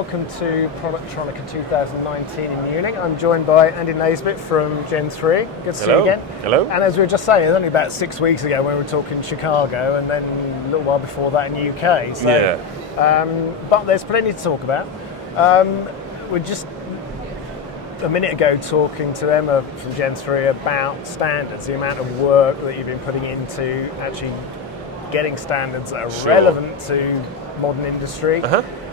welcome to Productronica 2019 in Munich. I'm joined by Andrew Naisbitt from Gen3. Good to see you again. Hello. And as we were just saying, it was only about 6 weeks ago when we were talking Chicago, and then a little while before that in the UK. So, yeah. But there's plenty to talk about. We're just a minute ago talking to Emma from Gen3 about standards, the amount of work that you've been putting into actually getting standards that are relevant to modern industry,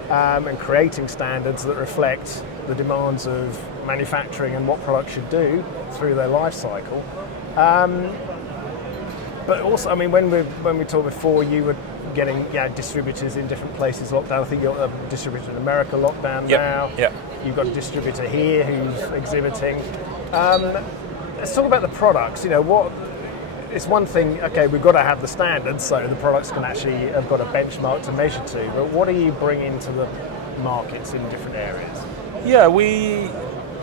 and creating standards that reflect the demands of manufacturing and what products should do through their life cycle. But also, I mean, when we talked before, you were getting distributors in different places locked down. I think you've got a distributor in America locked down now. Yep. You've got a distributor here who's exhibiting. Let's talk about the products. You know, it's one thing, okay, we've got to have the standards so the products can actually have got a benchmark to measure to, but what are you bringing to the markets in different areas? Yeah,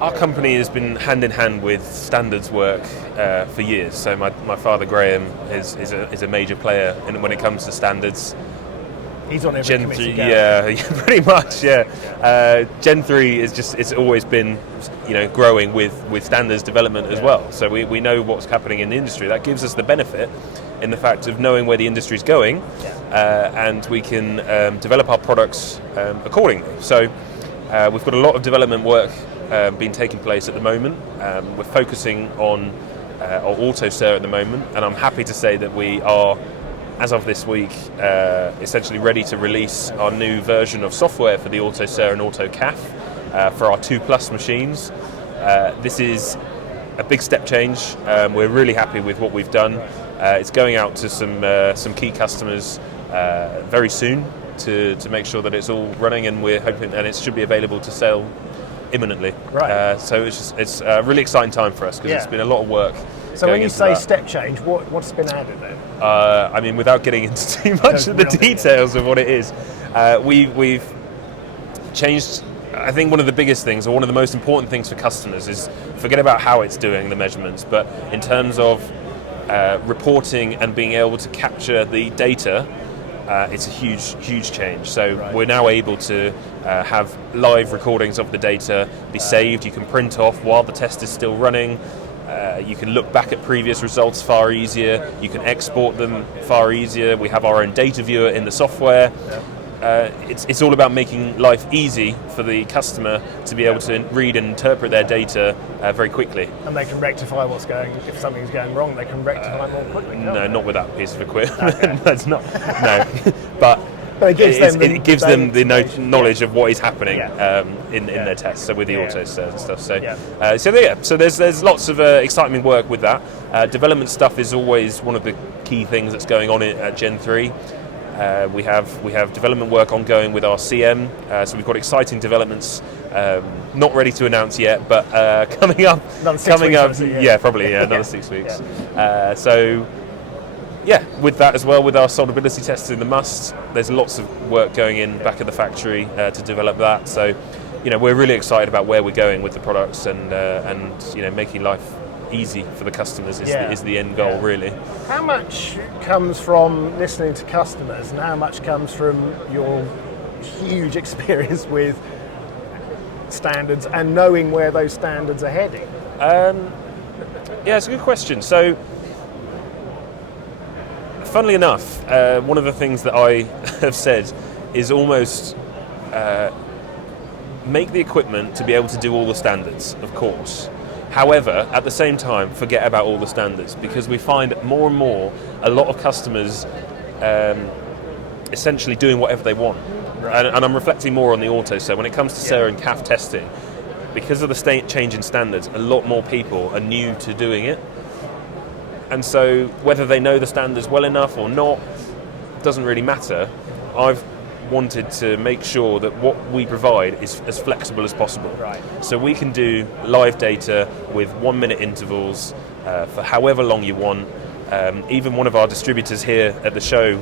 our company has been hand in hand with standards work for years. So my father Graham is a major player when it comes to standards. He's on every committee. Yeah, pretty much. Yeah, Gen3 it's always been, growing with standards development as well. So we know what's happening in the industry. That gives us the benefit in the fact of knowing where the industry is going, and we can develop our products accordingly. So we've got a lot of development work being taking place at the moment. We're focusing on our AutoSir at the moment, and I'm happy to say that we are, as of this week, essentially ready to release our new version of software for the AutoSir and AutoCAF for our 2+ machines. This is a big step change. We're really happy with what we've done. It's going out to some key customers very soon to make sure that it's all running, and we're hoping, and it should be available to sell imminently. Right. So it's a really exciting time for us because it's been a lot of work. So when you say step change, what's been added then? I mean, without getting into too much of the details of what it is, we've changed. I think one of the biggest things, or one of the most important things for customers, is forget about how it's doing the measurements, but in terms of reporting and being able to capture the data, it's a huge change. So we're now able to have live recordings of the data be saved. You can print off while the test is still running. You can look back at previous results far easier. You can export them far easier. We have our own data viewer in the software. It's all about making life easy for the customer to be able to read and interpret their data very quickly. And they can rectify if something's going wrong, they can rectify more quickly. No, not with that piece of equipment. Okay. That's not. No, but it gives them the knowledge of what is happening in their tests. So with the AutoSir and stuff. So there's lots of exciting work with that. Development stuff is always one of the key things that's going on at Gen3. We have development work ongoing with our CM. So we've got exciting developments. Not ready to announce yet, but coming up. Another 6 weeks. Probably another 6 weeks. With that as well, with our soldability tests in the must, there's lots of work going in back at the factory to develop that. So, we're really excited about where we're going with the products, and making life easy for the customers is the end goal, really. How much comes from listening to customers, and how much comes from your huge experience with standards and knowing where those standards are heading? It's a good question. So, funnily enough, one of the things that I have said is almost make the equipment to be able to do all the standards, of course. However, at the same time, forget about all the standards, because we find more and more a lot of customers essentially doing whatever they want. Right. And I'm reflecting more on the AutoSir. When it comes to SIR and CAF testing, because of the change in standards, a lot more people are new to doing it. And so whether they know the standards well enough or not doesn't really matter. I've wanted to make sure that what we provide is as flexible as possible. Right. So we can do live data with 1 minute intervals for however long you want. Even one of our distributors here at the show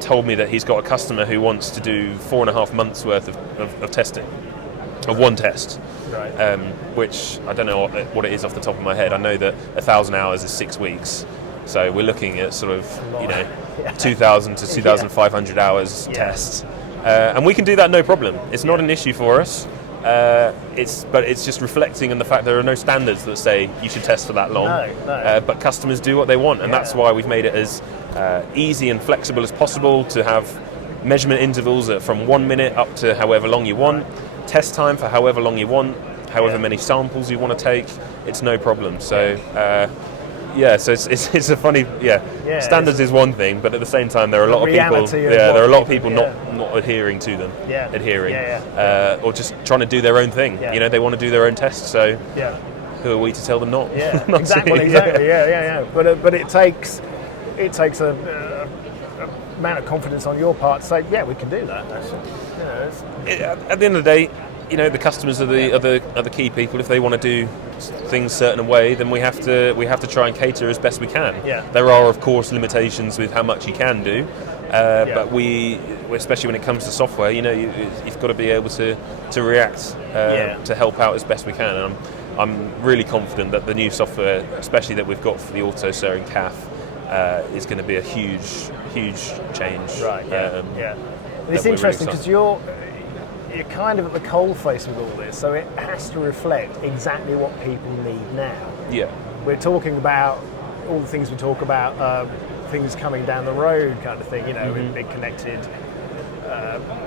told me that he's got a customer who wants to do 4.5 months worth of testing, of one test. Right. Which I don't know what it is off the top of my head. I know that 1,000 hours is 6 weeks. So we're looking at sort of, 2,000 to 2,500 hours tests. And we can do that no problem. It's not an issue for us. But it's just reflecting on the fact there are no standards that say you should test for that long. No. But customers do what they want, and that's why we've made it as easy and flexible as possible to have measurement intervals from 1 minute up to however long you want, test time for however long you want, however many samples you want to take. It's no problem. So. So it's a funny standards is one thing, but at the same time there are a lot of people there are a lot of people not adhering to them, or just trying to do their own thing. They want to do their own tests, so who are we to tell them not? Not exactly. But it takes a amount of confidence on your part to say we can do that. At the end of the day, the customers are the key people. If they want to do things a certain way, then we have to try and cater as best we can. There are of course limitations with how much you can do, but we, especially when it comes to software, you've got to be able to react to help out as best we can. And I'm really confident that the new software, especially that we've got for the AutoSir and CAF, is going to be a huge change. Right. It's interesting because you're kind of at the coalface with all this, so it has to reflect exactly what people need now. We're talking about all the things we talk about, things coming down the road kind of thing, with big connected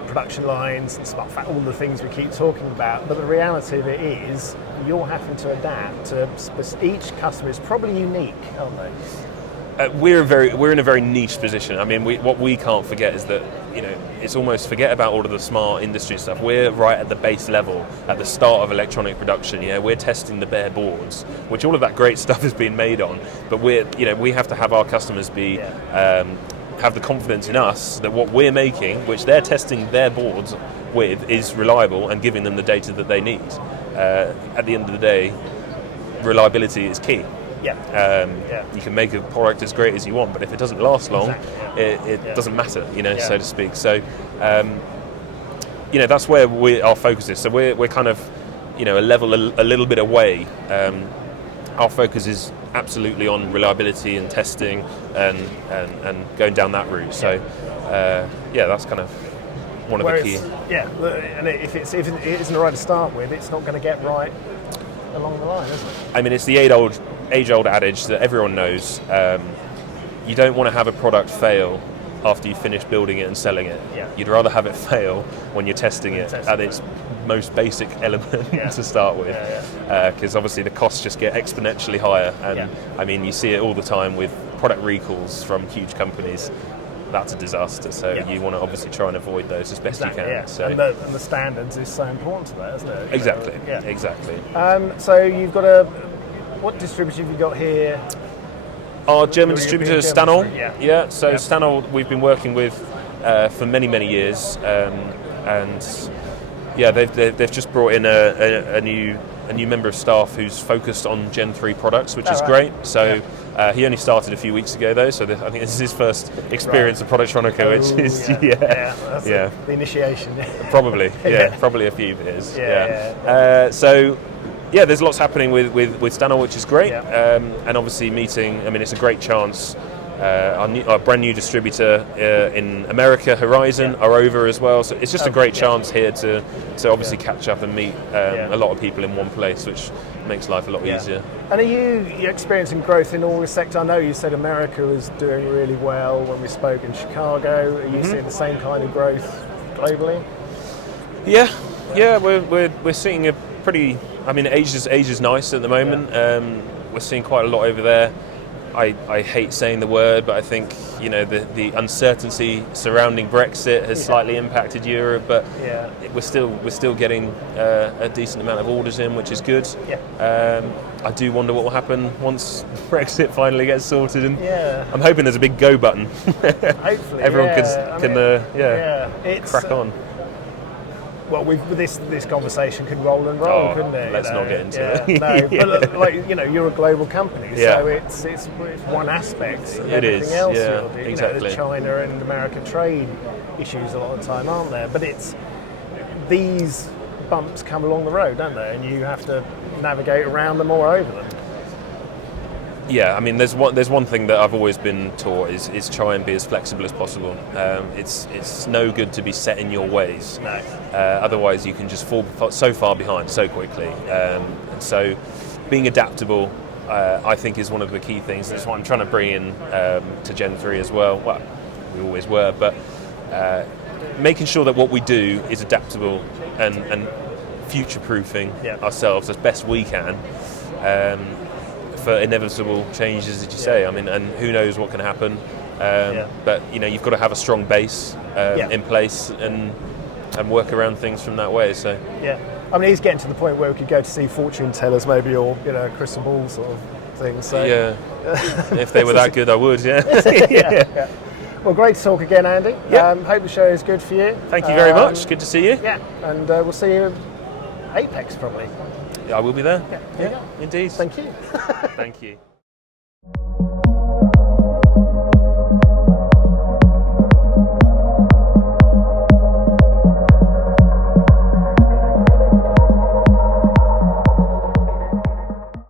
production lines and stuff, all the things we keep talking about. But the reality of it is you're having to adapt to each customer is probably unique, aren't they? We're in a very niche position. I mean, what we can't forget is that it's almost forget about all of the smart industry stuff. We're right at the base level, at the start of electronic production. We're testing the bare boards, which all of that great stuff has been made on. But we have to have our customers be have the confidence in us that what we're making, which they're testing their boards with, is reliable and giving them the data that they need. At the end of the day, reliability is key. You can make a product as great as you want, but if it doesn't last long, it doesn't matter, so to speak. So, that's where our focus is. So we're kind of, a little bit away. Our focus is absolutely on reliability and testing and going down that route. So, that's kind of one of the key. And if it isn't right to start with, it's not going to get right along the line, is it? I mean, it's the age-old adage that everyone knows. You don't want to have a product fail after you finish building it and selling it. You'd rather have it fail when you're testing it at its most basic element to start with, because obviously the costs just get exponentially higher. And I mean, you see it all the time with product recalls from huge companies. That's a disaster. So you want to obviously try and avoid those as best you can. So. And the standards is so important to that, isn't it? Exactly. So you've got what distributor have you got here? Our German distributor, Stanol. So Yeah. Stanol, we've been working with for many years, and they've just brought in a new member of staff who's focused on Gen3 products, which is great. So he only started a few weeks ago, though. So I think this is his first experience of productronica, which is the initiation. Probably a few years. So. There's lots happening with Stanol, which is great, and obviously meeting. I mean, it's a great chance. Our brand new distributor in America, Horizon, are over as well. So it's just a great chance here to obviously catch up and meet a lot of people in one place, which makes life a lot easier. And are you experiencing growth in all respects? I know you said America was doing really well when we spoke in Chicago. Are you seeing the same kind of growth globally? We're seeing a pretty. I mean, Asia's nice at the moment. We're seeing quite a lot over there. I hate saying the word, but I think the uncertainty surrounding Brexit has slightly impacted Europe. But we're still getting a decent amount of orders in, which is good. I do wonder what will happen once Brexit finally gets sorted, and I'm hoping there's a big go button. Hopefully, everyone can crack on. Well, this conversation could roll and roll, couldn't it? Let's not get into it. But you're a global company, so it's one aspect of everything else you'll do. Exactly. The China and American trade issues a lot of the time, aren't there? But it's these bumps come along the road, don't they? And you have to navigate around them or over them. Yeah, I mean, there's one thing that I've always been taught is try and be as flexible as possible. It's no good to be set in your ways. No. Otherwise, you can just fall so far behind so quickly. And so, being adaptable, I think, is one of the key things. That's what I'm trying to bring in to Gen3 as well. Well, we always were, but making sure that what we do is adaptable and future-proofing ourselves as best we can. For inevitable changes, as you say. I mean, and who knows what can happen. But you've got to have a strong base in place and work around things from that way. So I mean, he's getting to the point where we could go to see fortune tellers, maybe, or crystal ball sort of things. So. If they were that good, I would. Yeah. Well, great to talk again, Andy. Yeah. Hope the show is good for you. Thank you very much. Good to see you. Yeah, and we'll see you at Apex probably. I will be there. Yeah, indeed. Thank you. Thank you.